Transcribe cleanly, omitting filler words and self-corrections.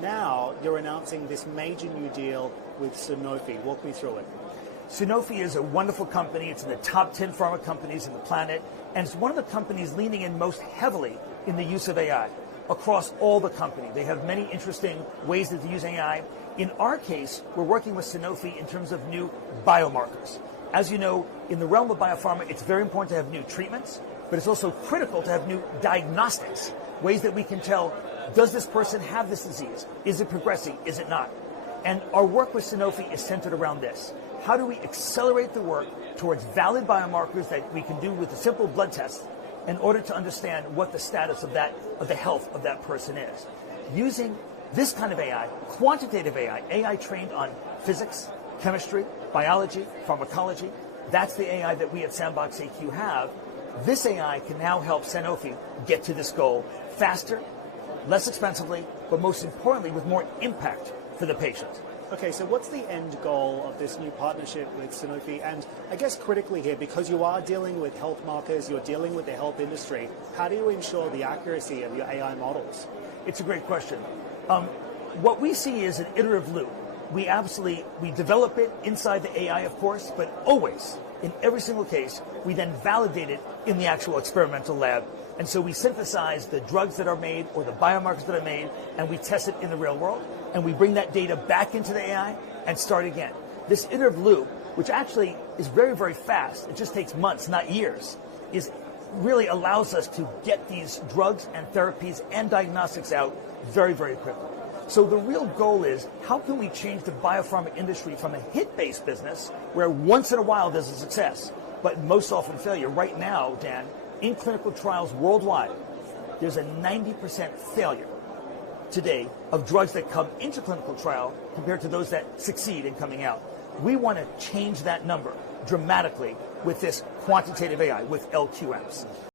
now you're announcing this major new deal with Sanofi. Walk me through it. Sanofi is a wonderful company. It's in the top 10 pharma companies in the planet, and it's one of the companies leaning in most heavily in the use of AI across all the company. They have many interesting ways that they use AI. In our case, we're working with Sanofi in terms of new biomarkers. As you know, in the realm of biopharma, it's very important to have new treatments, but it's also critical to have new diagnostics, ways that we can tell, does this person have this disease? Is it progressing? Is it not? And our work with Sanofi is centered around this. How do we accelerate the work towards valid biomarkers that we can do with a simple blood test in order to understand what the status of the health of that person is? Using this kind of AI, quantitative AI, AI trained on physics, chemistry, biology, pharmacology, that's the AI that we at SandboxAQ have. This AI can now help Sanofi get to this goal faster, less expensively, but most importantly, with more impact for the patient. Okay, so what's the end goal of this new partnership with Sanofi? And I guess critically here, because you are dealing with health markers, you're dealing with the health industry, how do you ensure the accuracy of your AI models? It's a great question. What we see is an iterative loop. We develop it inside the AI, of course, but always, in every single case, we then validate it in the actual experimental lab. And so we synthesize the drugs that are made or the biomarkers that are made, and we test it in the real world, and we bring that data back into the AI and start again. This iterative loop, which actually is very, very fast, it just takes months, not years, really allows us to get these drugs and therapies and diagnostics out very, very quickly. So the real goal is, how can we change the biopharma industry from a hit-based business, where once in a while there's a success, but most often failure? Right now, Dan, in clinical trials worldwide, there's a 90% failure today of drugs that come into clinical trial compared to those that succeed in coming out. We want to change that number dramatically with this quantitative AI, with LQMs.